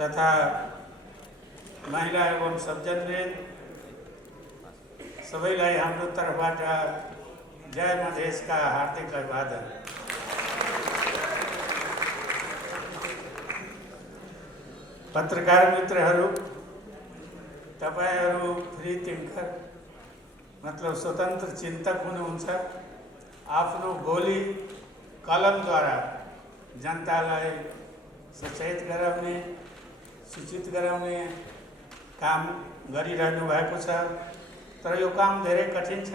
तथा महिला एवं सज्जनवृन्द सबैलाई हाम्रो तर्फबाट जय मधेसका हार्दिक अभिवादन। पत्रकार मित्रहरू, तपाईहरू फ्री थिंकर मतलब स्वतन्त्र चिन्तक हुनुहुन्छ। आफ्नो बोली कलमद्वारा जनतालाई सचेत गराउने, सूचित गराउने काम गरिरहनु भएको छ। तर यो काम धेरै कठिन छ।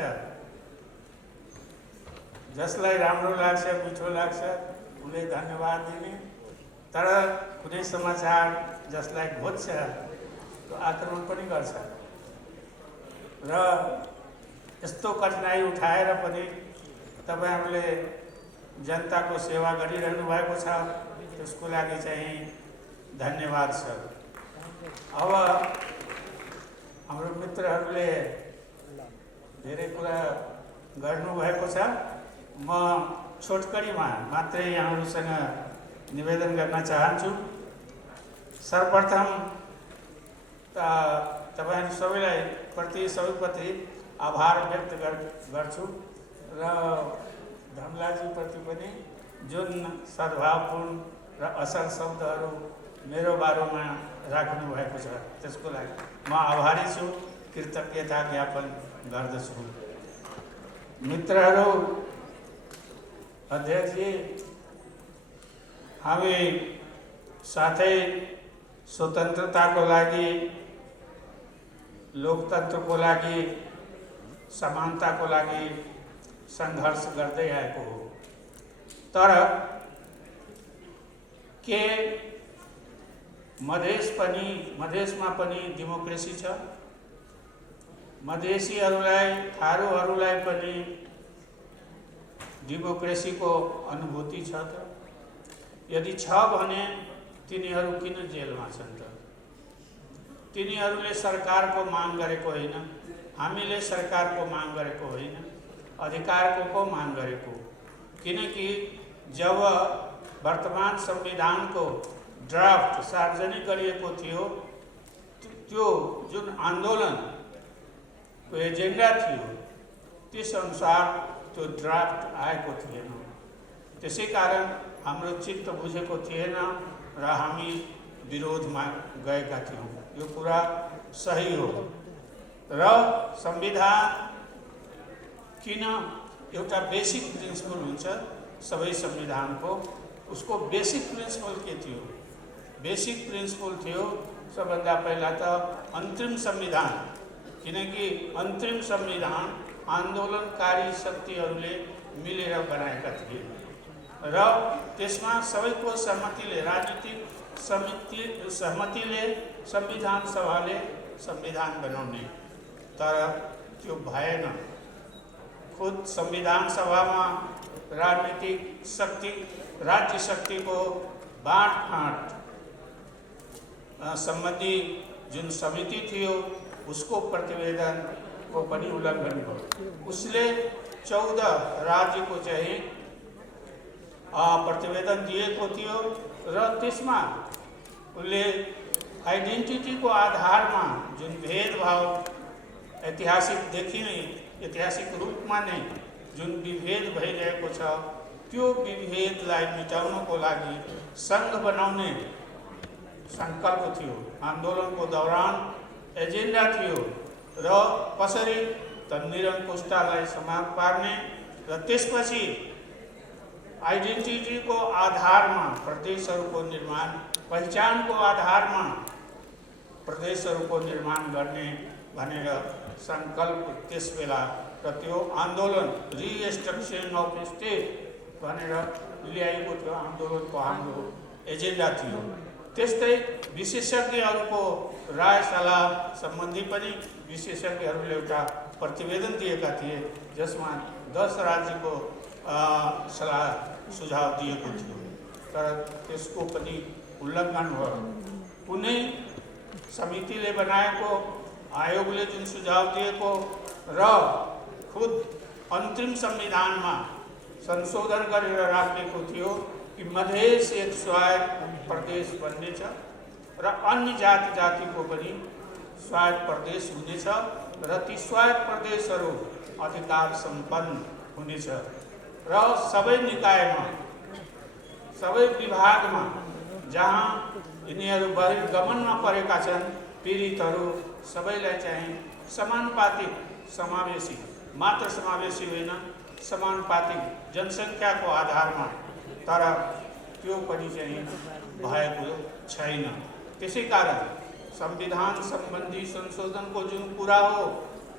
जसलाई राम्रो लाग्छ, मिठो लाग्छ, उनले धन्यवाद दिने, तर कुनै समाचार जसलाई घोच्छ त्यो आक्रमण पनि गर्छ। र यस्तो कठिनाई उठाएर पनि तपाईहरुले जनताको सेवा गरिरहनु भएको छ, त्यसको लागि चाहिँ धन्यवाद छ। अब हाम्रो मित्रहरूले धेरै कुरा गर्नु भएको छ। म छोटकरीमा मात्रै यहाँहरुसँग निवेदन गर्न चाहन्छु। सर्वप्रथम तपाईहरु सबैप्रति आभार व्यक्त गर्छु र धमलाजी प्रति पनि जुन सद्भावपूर्ण र असल शब्दहरू मेरो बारेमा राख्नु भएको छ त्यसको लागि म आभारी छु, कृतज्ञता ज्ञापन गर्दछु। मित्रहरू, अध्यक्षजी, हामी साथै स्वतन्त्रताको लागि, लोकतन्त्रको लागि, समानताको लागि संघर्ष गर्दै आएको हो। तर के मधेसमा पनि डेमोक्रेसी छ? मधेसीहरूलाई, थारूहरूलाई पनि डेमोक्रेसीको अनुभूति छ त? यदि छ भने तिनीहरू किन जेलमा छन् त? तिनीहरूले सरकारको माग गरेको होइन, हामीले सरकारको माग गरेको होइन, अधिकारको को माग गरेको। किनकि जब वर्तमान संविधानको ड्राफ्ट सार्वजनिक गरिएको थियो, त्यो जुन आन्दोलनको एजेन्डा थियो त्यस अनुसार त्यो ड्राफ्ट आएको थिएन। त्यसै कारण हाम्रो चित्त बुझेको थिएन र हामी विरोधमा गएका थियौँ। यो कुरा सही हो। र संविधान किन एउटा बेसिक प्रिन्सिपल हुन्छ सबै संविधानको, उसको बेसिक प्रिन्सिपल के थियो? बेसिक प्रिन्सिपल थियो सबभन्दा पहिला त अन्तरिम संविधान। किनकि अन्तरिम संविधान आन्दोलनकारी शक्तिहरूले मिलेर बनाएका थिए र त्यसमा सबैको सहमतिले, राजनीतिक सहमतिले संविधान सभाले संविधान बनाउने। तर त्यो भएन। खुद संविधान सभामा राजनीतिक शक्ति, राज्य शक्तिको बाँडफाँड सम्बन्धी जुन समिति थियो उसको प्रतिवेदन को पनि उल्लङ्घन भयो। उसले 14 राज्यको चाहिँ प्रतिवेदन दिएको थियो र त्यसमा उसले आइडेन्टिटीको आधारमा जुन भेदभाव ऐतिहासिक रूपमा नै जुन विभेद भइरहेको छ त्यो विभेदलाई मिटाउनको लागि संघ बनाउने संकल्प थियो। आन्दोलनको दौरान एजेन्डा थियो र कसरी त निरङ्कुशतालाई समाप्त पार्ने र त्यसपछि आइडेन्टिटीको आधारमा प्रदेशहरूको निर्माण, पहिचानको आधारमा प्रदेशहरूको निर्माण गर्ने भनेर संकल्प त्यसबेला र त्यो आन्दोलन रिस्ट्रक्चर अफ स्टेट भनेर ल्याएको थियो। आन्दोलनको हाम्रो एजेन्डा थियो। त्यस्तै विशेषज्ञहरूको राय सल्लाह सम्बन्धी पनि विशेषज्ञहरूले एउटा प्रतिवेदन दिएका थिए जसमा 10 राज्यको सल्लाह सुझाव दिएको थियो। तर त्यसको पनि उल्लङ्घन भयो। कुनै समितिले बनाएको, आयोगले जुन सुझाव दिएको र खुद अन्तरिम संविधानमा संशोधन गरेर राखेको थियो कि मधेस एक स्वायत्त प्रदेश बन्नेछ र अन्य जाति जातिको पनि स्वायत्त प्रदेश हुनेछ र ती स्वायत्त प्रदेशहरू अधिकार सम्पन्न हुनेछ र सबै निकायमा सबै विभागमा जहाँ यिनीहरू बहिर्गमनमा परेका छन् पीडितहरू सबैलाई चाहिँ समानुपातिक समावेशी मात्र समावेशी होइन समानुपातिक जनसङ्ख्याको आधारमा तर त्यो पनि चाहिँ भएको छैन। त्यसै कारण संविधान सम्बन्धी संशोधनको जुन कुरा हो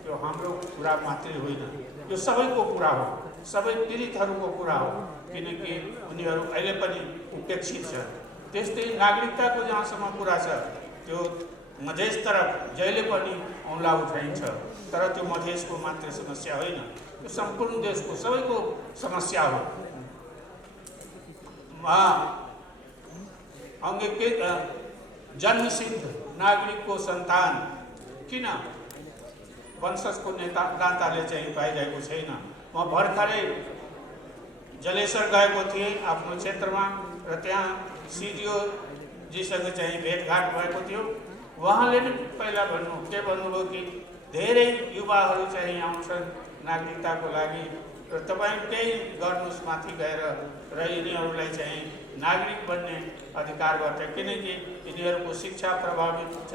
त्यो हाम्रो कुरा मात्रै होइन, यो सबैको कुरा हो, सबै पीडितहरूको कुरा हो, किनकि उनीहरू अहिले पनि उपेक्षित छ। त्यस्तै नागरिकताको जहाँसम्म कुरा छ त्यो मधेस तरफ जहिले पनि औँला उठाइन्छ, तर त्यो मधेसको मात्र समस्या होइन, त्यो सम्पूर्ण देशको सबैको समस्या हो। अंगीकृत जन्मसिद्ध नागरिकको सन्तान किन वंशजको नाताले चाहिँ पाइरहेको छैन। म भर्खरै जलेश्वर गएको थिएँ आफ्नो क्षेत्रमा र त्यहाँ सिडिओ जीसँग चाहिँ भेटघाट भएको थियो। उहाँले नै पहिला भन्नुभयो कि धेरै युवाहरू चाहिँ आउँछन् नागरिकताको लागि र तपाईँ केही गर्नुहोस् माथि गएर र यिनीहरूलाई चाहिँ नागरिक बन्ने अधिकारबाट, किनकि यिनीहरूको शिक्षा प्रभावित छ,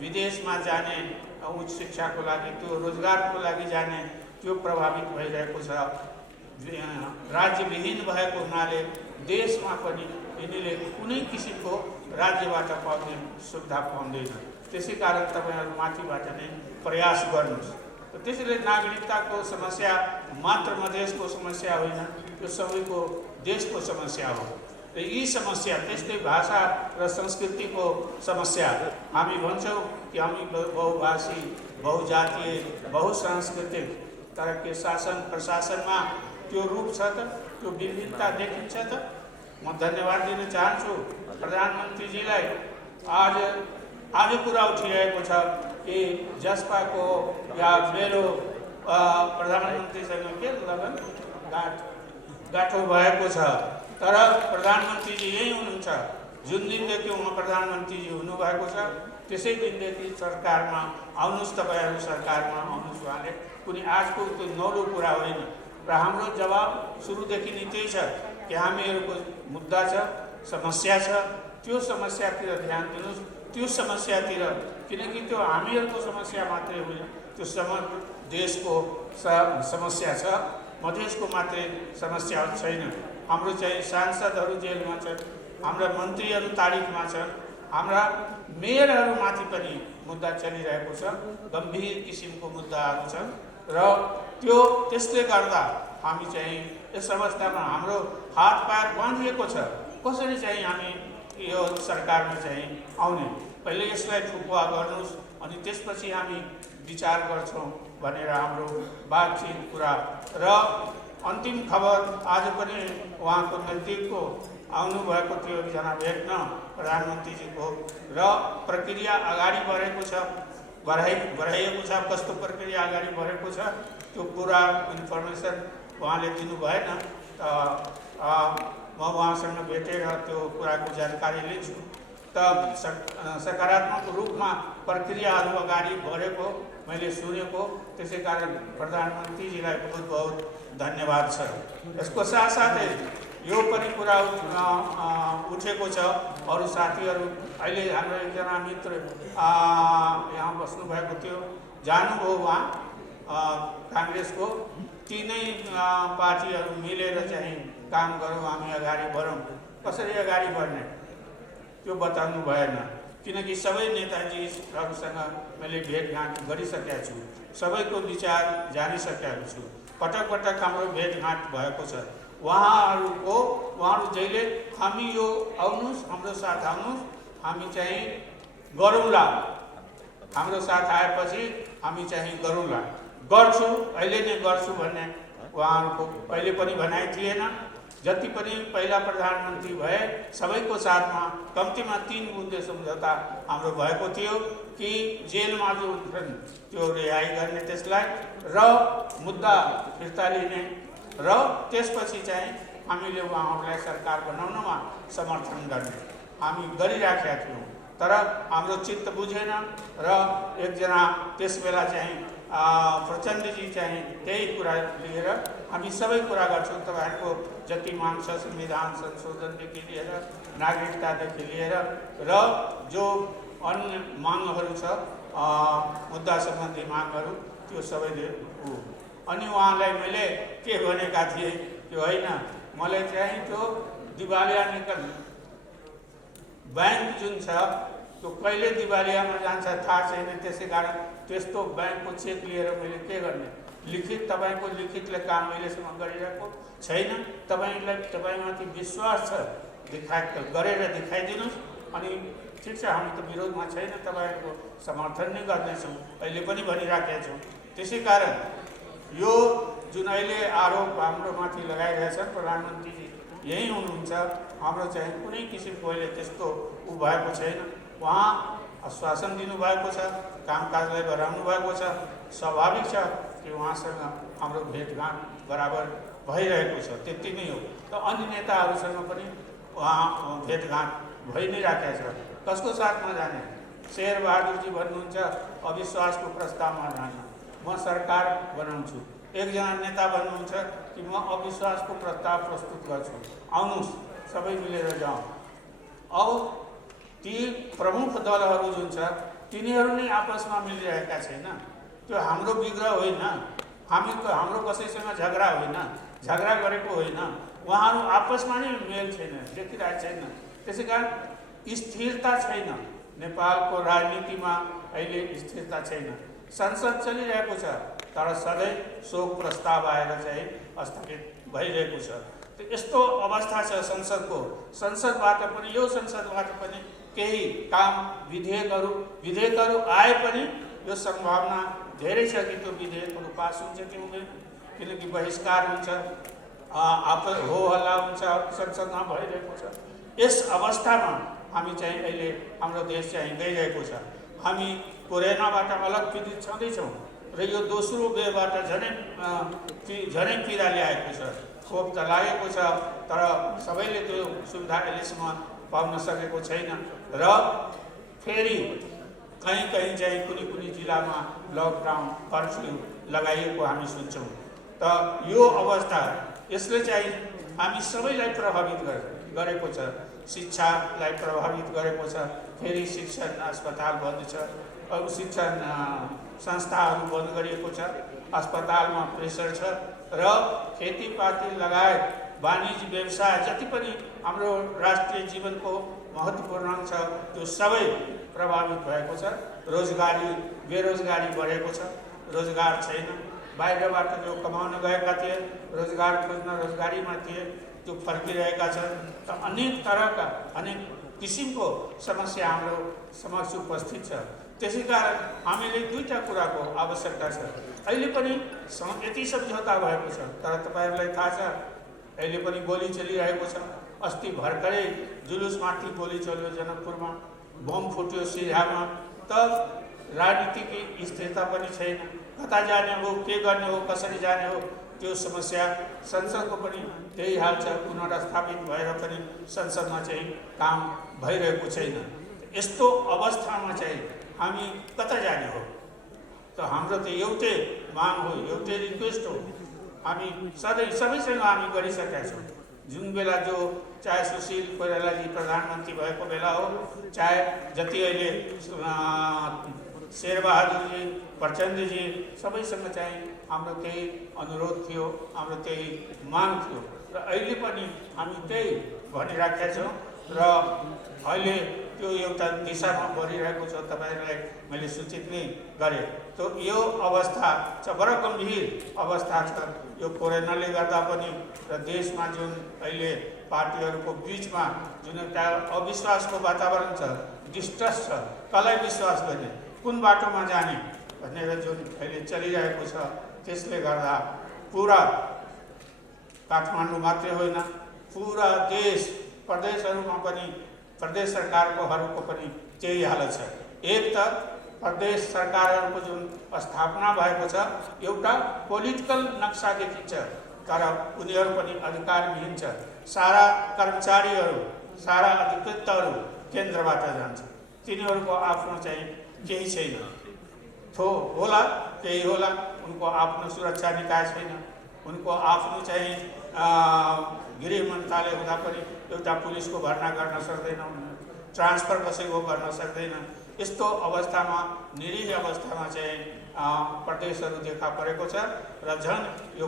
विदेशमा जाने उच्च शिक्षाको लागि त्यो रोजगारको लागि जाने त्यो प्रभावित भइरहेको छ। राज्यविहीन भएको हुनाले देशमा पनि यिनीहरूले कुनै किसिमको राज्यबाट पाउने सुविधा पाउँदैन। त्यसै कारण तपाईँहरू माथिबाट नै प्रयास गर्नुहोस्। त्यसैले नागरिकताको समस्या मात्र मधेसको समस्या होइन, यो सबैको देशको समस्या हो। र यी समस्या त्यस्तै भाषा र संस्कृतिको समस्या, हामी भन्छौँ कि हामी बहुभाषी बहुजातीय बहुसांस्कृतिक, तर के शासन प्रशासनमा त्यो रूप छ त, त्यो विभिन्नता देखिन्छ त। म धन्यवाद दिन चाहन्छु प्रधानमन्त्रीजीलाई। आज कुरा उठिरहेको छ कि जसपाको या मेरो प्रधानमन्त्रीसँग के लगन गाँठो भएको छ, तर प्रधानमन्त्रीजी यही हुनुहुन्छ। जुन दिनदेखि उहाँ प्रधानमन्त्रीजी हुनुभएको छ त्यसै दिनदेखि सरकारमा आउनुहोस्, तपाईँहरू सरकारमा आउनुहोस्। उहाँले कुनै आजको त्यो नौलो कुरा होइन र हाम्रो जवाब सुरुदेखि नै त्यही छ कि हामीहरूको मुद्दा छ, समस्या छ, त्यो समस्यातिर ध्यान दिनुहोस्। त्यो समस्यातिर, किनकि त्यो हामीहरूको समस्या मात्रै होइन, त्यो समग्र देशको समस्या छ, मधेसको मात्रै समस्या छैन। हाम्रो चाहिँ सांसदहरू जेलमा छन्, हाम्रा मन्त्रीहरू तारिखमा छन्, हाम्रा मेयरहरूमाथि पनि मुद्दा चलिरहेको छ, गम्भीर किसिमको मुद्दाहरू छन् र त्यो त्यसले गर्दा हामी चाहिँ यस अवस्थामा हाम्रो हात पार बाँधिएको छ। कसरी चाहिँ हामी यो सरकारमा चाहिँ आउने, पहिले यसलाई ठुकुवा गर्नुहोस् अनि त्यसपछि हामी विचार गर्छौँ भनेर हाम्रो बातचित कुरा। र अन्तिम खबर आज पनि उहाँको नजिकको आउनुभएको थियो एकजना भेट्न प्रधानमन्त्रीजीको, र प्रक्रिया अगाडि बढेको छ, बढाइएको छ। कस्तो प्रक्रिया अगाडि बढेको छ त्यो पुरा इन्फर्मेसन उहाँले दिनु भएन। म उहाँसँग भेटेर त्यो कुराको जानकारी लिन्छु। त सकारात्मक रूपमा प्रक्रियाहरू अगाडि बढेको मैले सुनेको, त्यसै कारण प्रधानमन्त्रीजीलाई बहुत बहुत धन्यवाद छ। यसको साथसाथै यो पनि कुरा उठेको छ, अरू साथीहरू अहिले हाम्रो एकजना मित्र यहाँ बस्नुभएको थियो, जानुभयो उहाँ काङ्ग्रेसको। तीनै पार्टीहरू मिलेर चाहिँ काम गरौँ, हामी अगाडि बढौँ। कसरी अगाडि बढ्ने त्यो बताउनु भएन, किनकि सबै नेताजीहरूसँग मैले भेटघाट गरिसकेका छु, सबैको विचार जानिसकेको छु। पटक पटक हाम्रो भेटघाट भएको छ। उहाँहरू जहिले हामी यो आउनुहोस्, हाम्रो साथ आउनुहोस्, हामी चाहिँ गरौँला, हाम्रो साथ आएपछि हामी चाहिँ गरौँला, गर्छु, अहिले नै गर्छु भन्ने उहाँहरूको पहिले पनि भनाइ थिएन। जति पनि पहिला प्रधानमन्त्री भए सबैको साथमा कम्तीमा 3 बुँदे सम्झौता हाम्रो भएको थियो कि जेलमा जो हुन्छन् त्यो रिहाई गर्ने, त्यसलाई र मुद्दा फिर्ता लिने, र त्यसपछि चाहिँ हामीले उहाँहरूलाई सरकार बनाउनमा समर्थन गर्ने हामी गरिराखेका थियौँ। तर हाम्रो चित्त बुझेन र एकजना त्यसबेला चाहिँ प्रचण्डजी चाहिँ त्यही कुरा लिएर हामी सबै कुरा गर्छौँ। तपाईँहरूको जति माग छ संविधान संशोधनदेखि लिएर नागरिकतादेखि लिएर र जो अन्य मागहरू छ मुद्दा सम्बन्धी मागहरू त्यो सबैले अनि उहाँलाई मैले के भनेका थिएँ त्यो होइन, मलाई चाहिँ त्यो दिवालिया निकल बैंक जुन छ त्यो कहिले दिवालियामा जान्छ थाहा छैन। त्यसै कारण त्यस्तो बैंकको चेक लिएर मैले के गर्ने, लिखित तपाईँको लिखितले काम अहिलेसम्म गरिरहेको छैन। तपाईँमाथि विश्वास छ, गरेर देखाइदिनुहोस्। अनि ठिक छ, हामी त विरोधमा छैन, तपाईँहरूको समर्थन नै गर्नेछौँ, अहिले पनि भनिराखेका छौँ। त्यसै कारण यो जुन अहिले आरोप हाम्रो माथि लगाइरहेछन् प्रधानमन्त्रीजी यही हुनुहुन्छ, हाम्रो चाहिँ कुनै किसिमको अहिले त्यस्तो भएको छैन। उहाँ आश्वासन दिनुभएको छ, कामकाजलाई बढाउनु भएको छ, स्वाभाविक छ कि उहाँसँग हाम्रो भेटघाट बराबर भइरहेको छ, त्यति नै हो। त अन्य नेताहरूसँग पनि उहाँ भेटघाट भइ नै राखेको छ। कसको साथमा जाने? शेरबहादुरजी भन्नुहुन्छ अविश्वासको प्रस्तावमा जान, म सरकार बनाउँछु। एकजना नेता भन्नुहुन्छ कि म अविश्वासको प्रस्ताव प्रस्तुत गर्छु, आउनुहोस् सबै मिलेर जाउँ। अब ती प्रमुख दलहरू जुन छ तिनीहरू नै आपसमा मिलिरहेका छैन। त्यो हाम्रो विग्रह होइन, हाम्रो कसैसँग झगडा होइन, झगडा गरेको होइन, उहाँहरू आपसमा नै मेल छैन, देखिरहेको छैन। त्यसै कारण स्थिरता छैन, नेपालको राजनीतिमा अहिले स्थिरता छैन। संसद चलिरहेको छ तर सधैँ शोक प्रस्ताव आएर चाहिँ स्थगित भइरहेको छ। यस्तो अवस्था छ संसदको। संसदबाट पनि यो संसदबाट पनि केही काम विधेयकहरू आए पनि यो सम्भावना धेरै छ कि त्यो विधेयकहरू पास हुन्छ कि हुँदैन, किनकि बहिष्कार हुन्छ, हो हल्ला हुन्छ, संसदमा भइरहेको छ। यस अवस्थामा हामी चाहिँ अहिले हाम्रो देश चाहिँ गइरहेको छ। हामी कोरोनाबाट अलग पीडित छँदैछौँ र यो दोस्रो वेवबाट झनै पीडा ल्याएको छ। खोप त लागेको छ तर सबैले त्यो सुविधा अहिलेसम्म पाउन सकेको छैन र फेरि कहीँ चाहिँ कुनै जिल्लामा लकडाउन कर्फ्यू लगाइएको हामी सुन्छौँ। त यो अवस्था यसले चाहिँ हामी सबैलाई प्रभावित गरेको छ। शिक्षालाई प्रभावित गरेको छ। फेरि शिक्षण अस्पताल बन्द छ, अब शिक्षण संस्थाहरू बन्द गरिएको छ, अस्पतालमा प्रेसर छ र खेतीपाती लगायत वाणिज्य व्यवसाय जति पनि हाम्रो राष्ट्रिय जीवनको महत्त्वपूर्ण छ त्यो सबै प्रभावित भएको छ। बेरोजगारी बढेको छ, रोजगार छैन। बाहिरबाट जो कमाउन गएका थिए, रोजगार खोज्न रोजगारीमा थिए, त्यो फर्किरहेका छन्। त अनेक तरहका अनेक किसिमको समस्या हाम्रो समक्ष उपस्थित छ। त्यसै कारण हामीले दुईटा कुराको आवश्यकता छ। अहिले पनि यति सम्झौता भएको छ तर तपाईँहरूलाई थाहा छ अहिले पनि गोली चलिरहेको छ। अस्ति भर्खरै जुलुसमाथि गोली चल्यो जनकपुरमा, बम फुट्यो सिराहामा। त राजनीतिक स्थिरता पनि छैन, कता जाने हो, के गर्ने हो, कसरी जाने हो, त्यो समस्या। संसदको पनि त्यही हाल छ, पुनर्स्थापित भएर पनि संसदमा चाहिँ काम भइरहेको छैन। यस्तो अवस्थामा चाहिँ हामी कता जाने हो? त हाम्रो त एउटै माग हो, एउटै रिक्वेस्ट हो। हामी सधैँ सबैसँग हामी गरिसकेका छौँ। जुन बेला जो चाहे सुशील कोइरालाजी प्रधानमन्त्री भएको बेला हो, चाहे जति अहिले शेरबहादुरजी, प्रचण्डजी, सबैसँग चाहिँ हाम्रो त्यही अनुरोध थियो, हाम्रो त्यही माग थियो र अहिले पनि हामी त्यही भनिराखेका छौँ र अहिले त्यो एउटा दिशामा बढिरहेको छ। तपाईँहरूलाई मैले सूचित नै गरेँ। तो यो अवस्था चाहिँ बडो गम्भीर अवस्था छ। यो कोरोनाले गर्दा पनि र देशमा जुन अहिले पार्टीहरूको बिचमा जुन एउटा अविश्वासको वातावरण छ, डिस्ट्रस्ट छ, कसलाई विश्वास गर्ने, कुन बाटोमा जाने भनेर जुन अहिले चलिरहेको छ, त्यसले गर्दा पुरा काठमाडौँ मात्रै होइन, पुरा देश प्रदेशहरूमा पनि प्रदेश सरकारहरूको पनि त्यही हालत छ। एक त प्रदेश सरकारहरूको जुन स्थापना भएको छ एउटा पोलिटिकल नक्सा देखिन्छ तर उनीहरू पनि अधिकारविहीन छ। सारा कर्मचारीहरू, सारा अधिकृतहरू केन्द्रबाट जान्छ। तिनीहरूको आफ्नो चाहिँ केही छैन। होला केही होला, उनको आफ्नो सुरक्षा निकाय छैन, उनको आफ्नो चाहिँ गृह मन्त्रालय हुँदा पनि एउटा पुलिसको भर्ना गर्न सक्दैन, ट्रान्सफर कसैको गर्न सक्दैन। यस्तो अवस्थामा, निरीह अवस्थामा चाहिँ प्रदेशहरू देखा परेको छ र झन् यो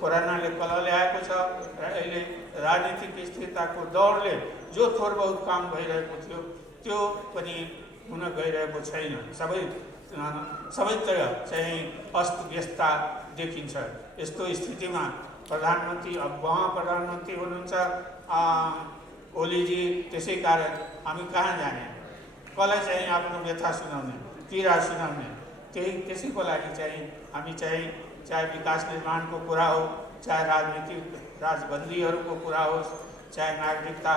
कोरोनाले कलह ल्याएको छ र अहिले राजनीतिक स्थिरताको दौडले जो थोर बहुत काम भइरहेको थियो त्यो पनि हुन गइरहेको छैन। सबैतिर चाहिँ अस्तव्यस्तता देखिन्छ। यस्तो स्थितिमा प्रधानमन्त्री, अब उहाँ प्रधानमन्त्री हुनुहुन्छ ओलीजी, त्यसै कारण हामी कहाँ जाने, कसलाई चाहिँ आफ्नो व्यथा सुनाउने, पीडा सुनाउने? त्यसैको लागि चाहिँ हामी चाहिँ चाहे विकास निर्माणको कुरा हो, चाहे राजनीतिक राजबन्दीहरूको कुरा होस्, चाहे नागरिकता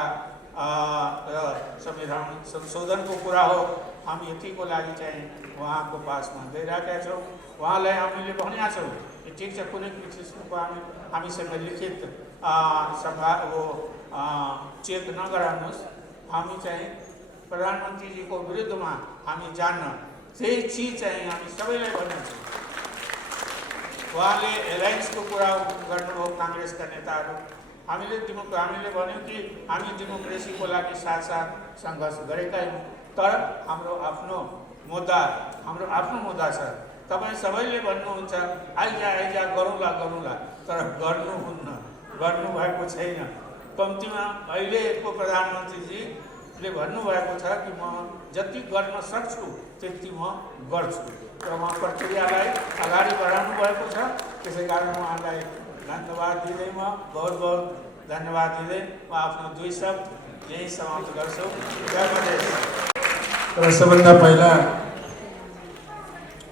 र संविधान संशोधनको कुरा हो, हामी यतिको लागि चाहिँ उहाँको पासमा गइरहेका छौँ। उहाँलाई हामीले भनेका छौँ कि ठिक छ, कुनै किसिमको हामीसँग लिखित चेक नगराउनुहोस्, हामी चाहिँ प्रधानमन्त्रीजीको विरुद्धमा हामी जान्न, त्यही चिज चाहिँ हामी सबैलाई भन्नेछौँ। उहाँले एलायन्सको कुरा गर्नुभयो काङ्ग्रेसका नेताहरू, हामीले भन्यौँ कि हामी डेमोक्रेसीको लागि साथ सङ्घर्ष गरेका हौँ, तर हाम्रो आफ्नो मुद्दा छ। तपाईँ सबैले भन्नुहुन्छ आइजा गरौँला, तर गर्नुभएको छैन। कम्तीमा अहिलेको प्रधानमन्त्रीजीले भन्नुभएको छ कि म जति गर्न सक्छु त्यति म गर्छु र उहाँ प्रक्रियालाई अगाडि बढाउनु भएको छ। त्यसै कारण उहाँलाई धन्यवाद दिँदै, म बहुत धन्यवाद दिँदै म आफ्नो 2 शब्द यही समाप्त गर्छु। जय मधेस। र सबभन्दा पहिला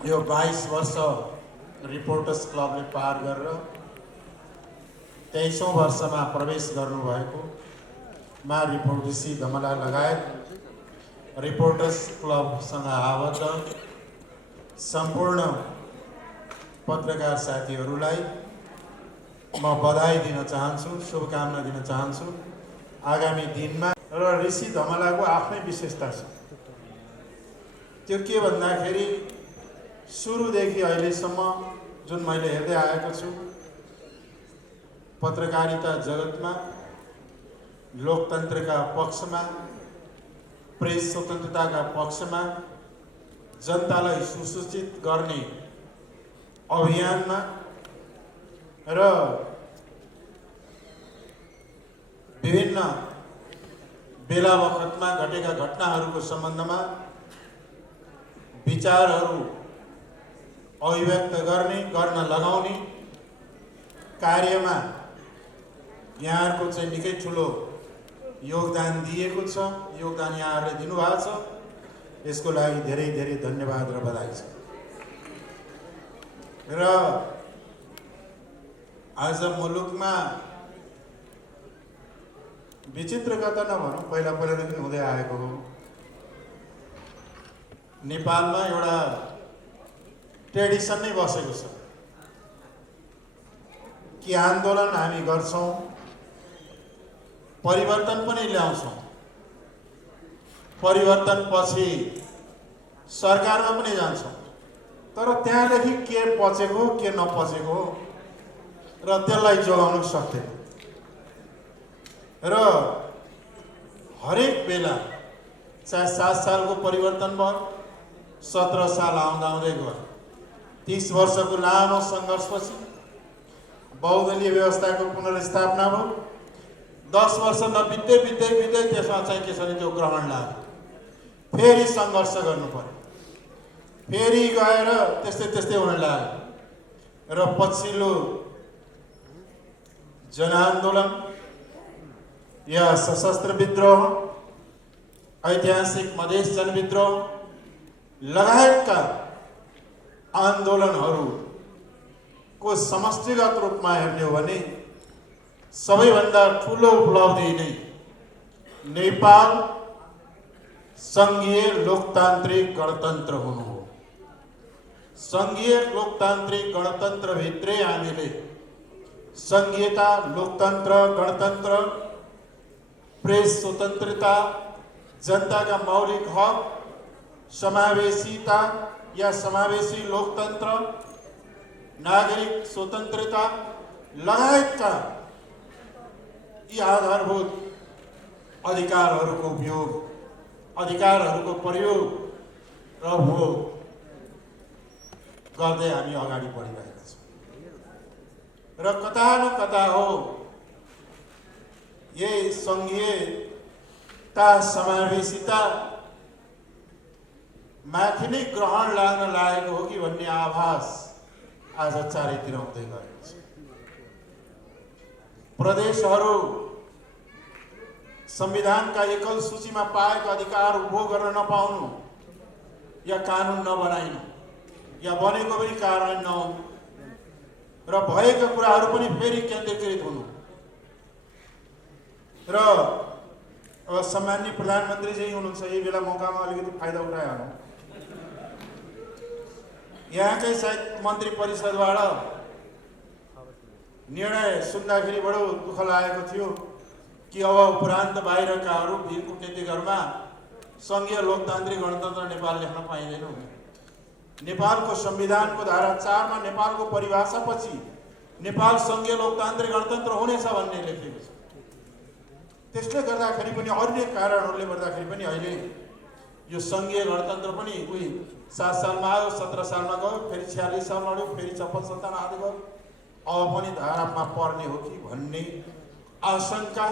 यो 22 वर्ष रिपोर्टर्स क्लबले पार गरेर 23औं वर्षमा प्रवेश गर्नुभएको मा रिपोर्टर्सी धमला लगायत रिपोर्टर्स क्लबसँग आबद्ध सम्पूर्ण पत्रकार साथीहरूलाई म बधाई दिन चाहन्छु, शुभकामना दिन चाहन्छु। आगामी दिनमा र ऋषि धमलाको आफ्नै विशेषता छ। त्यो के भन्दाखेरि सुरुदेखि अहिलेसम्म जुन मैले हेर्दै आएको छु, पत्रकारिता जगतमा लोकतन्त्रका पक्षमा, प्रेस स्वतन्त्रताका पक्षमा, जनतालाई सुसूचित गर्ने अभियानमा र विभिन्न बेला बखतमा घटेका घटनाहरूको सम्बन्धमा विचारहरू अभिव्यक्त गर्न लगाउने कार्यमा यहाँहरूको चाहिँ निकै ठुलो योगदान दिएको छ, योगदान यहाँहरूले दिनुभएको छ। यसको लागि धेरै धेरै धन्यवाद र बधाई छ। र आज मुलुकमा विचित्रका त नभनौँ, पहिलादेखि हुँदै आएको हो। नेपालमा एउटा ट्रेडिसन नै बसेको छ कि आन्दोलन हामी गर्छौँ, परिवर्तन पनि ल्याउँछौँ, परिवर्तन पछि सरकारमा पनि जान्छौँ, तर त्यहाँदेखि के पचेको के नपचेको र त्यसलाई जोगाउन सक्दैन। र हरेक बेला चाहे 7 सालको परिवर्तन भयो, 17 साल आउँदै गयो, 30 वर्षको लामो सङ्घर्षपछि बहुदलीय व्यवस्थाको पुनर्स्थापना भयो। 10 वर्ष नबित्दै त्यसमा चाहिँ के छ भने त्यो ग्रहण लाग्यो, फेरि सङ्घर्ष गर्नु पर्यो, फेरि गएर त्यस्तै हुन लाग्यो। र पछिल्लो जनआन्दोलन या सशस्त्र विद्रोह, ऐतिहासिक मधेस जनविद्रोह लगायतका आन्दोलनहरूको समष्टिगत रूपमा हेर्ने हो भने सबैभन्दा ठुलो उपलब्धि नै नेपाल सङ्घीय लोकतान्त्रिक गणतन्त्र हुनु हो। सङ्घीय लोकतान्त्रिक गणतन्त्रभित्रै हामीले सङ्घीयता, लोकतन्त्र, गणतन्त्र, प्रेस स्वतन्त्रता, जनताका मौलिक हक, समावेशिता या समावेशी लोकतन्त्र, नागरिक स्वतन्त्रता लगायतका यी आधारभूत अधिकारहरूको उपयोग, अधिकारहरूको प्रयोग र भोग गर्दै हामी अगाडि बढिरहेका छौँ। र कता न कता हो यही सङ्घीयता, समावेशिता माथि नै ग्रहण लाग्न लागेको हो कि भन्ने आभास आज चारैतिर हुँदै गएको छ। प्रदेशहरू संविधानका एकल सूचीमा पाएको अधिकार उपभोग गर्न नपाउनु या कानुन नबनाइनु या बनेको पनि कार्यान्वयन नहुनु र भएका कुराहरू पनि फेरि केन्द्रीकृत हुनु र अब सम्माननीय प्रधानमन्त्री जी हुनुहुन्छ, यही बेला मौकामा अलिकति फाइदा उठाइहालौँ। यहाँकै सायद मन्त्री परिषदबाट निर्णय सुन्दाखेरि बडो दुःख लागेको थियो कि अब उपरान्त बाहिरकाहरू वीर कूटनीतिकहरूमा सङ्घीय लोकतान्त्रिक गणतन्त्र नेपाल लेख्न पाइँदैन। नेपालको संविधानको धारा 4 मा नेपालको परिभाषापछि नेपाल सङ्घीय लोकतान्त्रिक गणतन्त्र हुनेछ भन्ने लेखिएको छ। त्यसले गर्दाखेरि पनि अन्य कारणहरूले गर्दाखेरि पनि अहिले यो सङ्घीय गणतन्त्र पनि कोही 7 सालमा आयो, 17 सालमा गयो, फेरि 46 सालमा आयो, फेरि 56-57 आदि गयो, अब पनि धारामा पर्ने हो कि भन्ने आशंका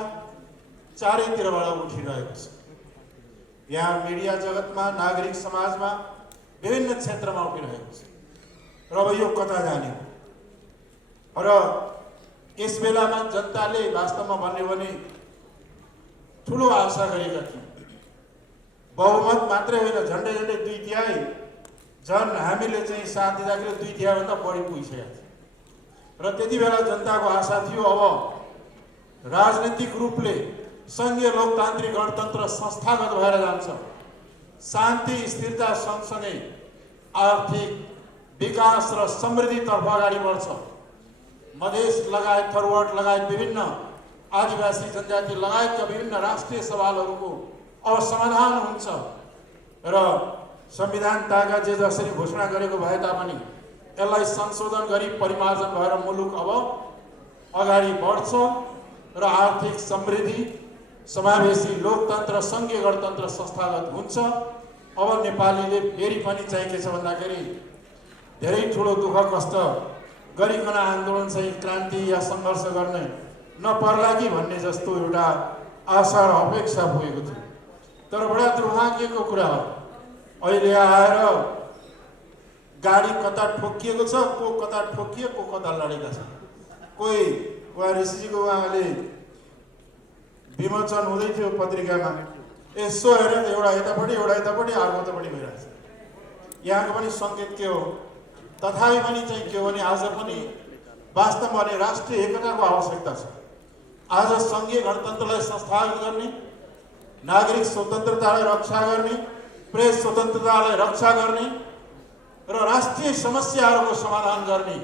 चारैतिरबाट उठिरहेको छ। यहाँ मिडिया जगतमा, नागरिक समाजमा, विभिन्न क्षेत्रमा उठिरहेको छ। र अब यो कता जाने र यस बेलामा जनताले वास्तवमा भन्यो भने ठुलो आशा गरेका थिए। बहुमत मात्रै होइन, झन्डै 2/3 झन् हामीले चाहिँ साथ दिँदाखेरि 2/3 भन्दा बढी पुगिसकेको थियो र त्यति बेला जनताको आशा थियो अब राजनीतिक रूपले सङ्घीय लोकतान्त्रिक गणतन्त्र संस्थागत भएर जान्छ, शान्ति स्थिरता सँगसँगै आर्थिक विकास र समृद्धितर्फ अगाडि बढ्छ, मधेस लगायत थरवट लगायत विभिन्न आदिवासी जनजाति लगायतका विभिन्न राष्ट्रिय सवालहरूको अब समाधान हुन्छ र संविधान ताका जे जसरी घोषणा गरेको भए तापनि यसलाई संशोधन गरी परिमार्जन भएर मुलुक अब अगाडि बढ्छ र आर्थिक समृद्धि, समावेशी लोकतन्त्र, सङ्घीय गणतन्त्र संस्थागत हुन्छ। अब नेपालीले फेरि पनि चाहिँ के छ भन्दाखेरि धेरै ठुलो दुःख कष्ट गरिकन आन्दोलन चाहिँ क्रान्ति या सङ्घर्ष गर्ने नपर्ला कि भन्ने जस्तो एउटा आशा र अपेक्षा पुगेको थियो। तर बडा दुर्भाग्यको कुरा हो, अहिले आएर गाडी कता ठोकिएको छ, को कता ठोकिए, को कता लडेका छन्। कोही उहाँ ऋषिजीको उहाँले विमोचन हुँदै थियो पत्रिकामा, यसो हेरेर एउटा यतापट्टि एउटा यतापट्टि अर्को उतापट्टि भइरहेको छ। यहाँको पनि सङ्केत के हो, तथापि पनि चाहिँ के हो भने आज पनि वास्तवमा राष्ट्रिय एकताको आवश्यकता छ। आज सङ्घीय गणतन्त्रलाई संस्थागत गर्ने, नागरिक स्वतन्त्रतालाई रक्षा गर्ने, प्रेस स्वतन्त्रतालाई रक्षा गर्ने र राष्ट्रिय समस्याहरूको समाधान गर्ने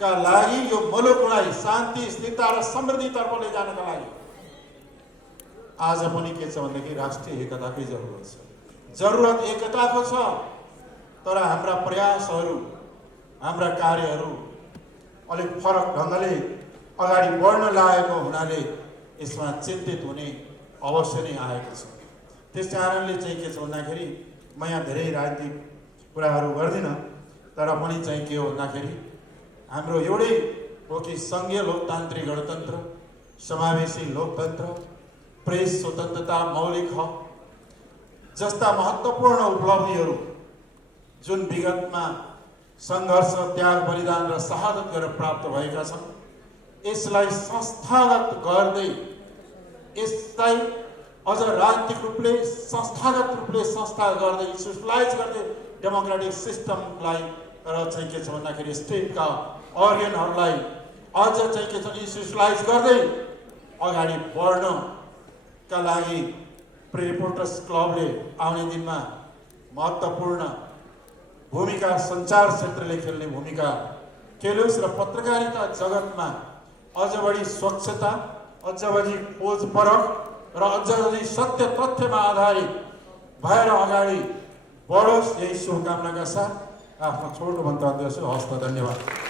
का लागि यो मुलुकलाई शान्ति, स्थिरता र समृद्धितर्फ लैजानका लागि आज पनि के छ भन्दाखेरि राष्ट्रिय एकताकै जरुरत छ। जरुरत एकताको छ, तर हाम्रा प्रयासहरू, हाम्रा कार्यहरू अलिक फरक ढङ्गले अगाडि बढ्न लागेको हुनाले यसमा चिन्तित हुने अवश्य नै आएको छ। त्यस कारणले चाहिँ के छ भन्दाखेरि म यहाँ धेरै राजनीतिक कुराहरू गर्दिनँ, तर पनि चाहिँ के हो भन्दाखेरि हाम्रो एउटै हो कि सङ्घीय लोकतान्त्रिक गणतन्त्र, समावेशी लोकतन्त्र, प्रेस स्वतन्त्रता, मौलिक हक जस्ता महत्त्वपूर्ण उपलब्धिहरू जुन विगतमा सङ्घर्ष, त्याग, बलिदान र शहादत गरेर प्राप्त भएका छन्, यसलाई संस्थागत गर्दै, यसलाई अझ राजनीतिक रूपले संस्थागत रूपले संस्था गर्दै, इन्स्टिट्युसनलाइज गर्दै डेमोक्रेटिक सिस्टमलाई र चाहिँ के छ भन्दाखेरि स्टेटका अर्गनहरूलाई अझ चाहिँ के छ इन्स्टिट्युसनलाइज गर्दै अगाडि बढ्नका लागि रिपोर्टर्स क्लबले आउने दिनमा महत्त्वपूर्ण भूमिका, सञ्चार क्षेत्रले खेल्ने भूमिका खेलोस् र पत्रकारिता जगतमा अझ बढी स्वच्छता, अझ बढी खोज परख र अझ अझै सत्य तथ्यमा आधारित भएर अगाडि बढोस्, यही शुभकामनाका साथ आफ्नो छोटो मन्तव्य दिन्छु। हस्त, धन्यवाद।